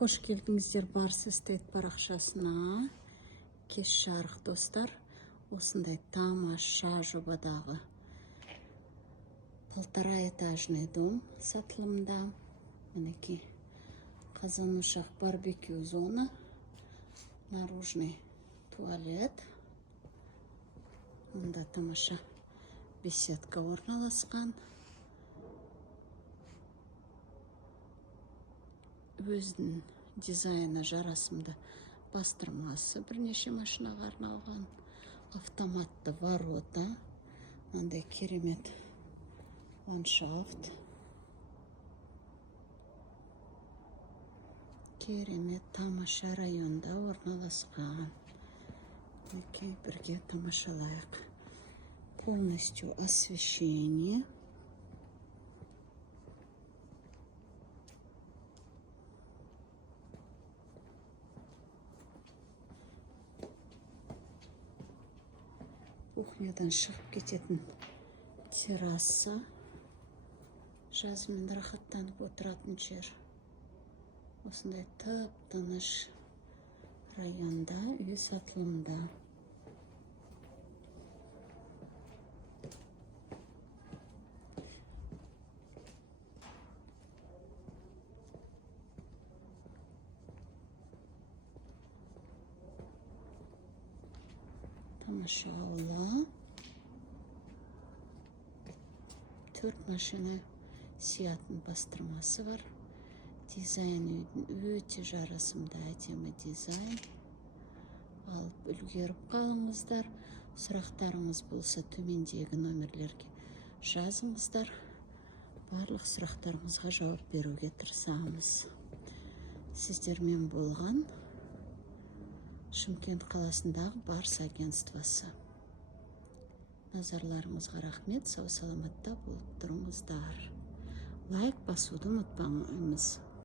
Қош келдіңіздер Барс Эстейт парақшасына. Кеш жарық достар. Осындай тамаша жобадағы 1,5 этажный дом сатылымда. Мінекей қазан-ошақ барбекю зона, наружный туалет. Мұнда тамаша беседка орналасқан. Өзінің дизайны жарасымды бастырмасы бірнеше машинаға арналған. Автоматты ворота. Мынандай керемет ландшафт. Керемет тамаша районда орналасқан. Мінекей бірге тамашалайық. Полностью освещение. Кухнядан шығып кететін терраса. Жазымен рахаттанып отыратын жер. Осындай тып-тыныш районда үй сатылымда. Тамаша аула. 4 машина сиятын бастырмасы бар. Дизайн үйдің өте жарасымды, әдемі дизайн. Алып үлгеріп қалыңыздар. Сұрақтарыңыз болса төмендегі номерлерге жазыңыздар. Барлық сұрақтарыңызға жауап беруге тырысамыз. Сіздермен болған Шымкент қаласындағы Барс агентствосы. Назарларыңызға рахмет, сау саламатта болып тұрыңыздар. Лайк басуды ұмытпаңыз.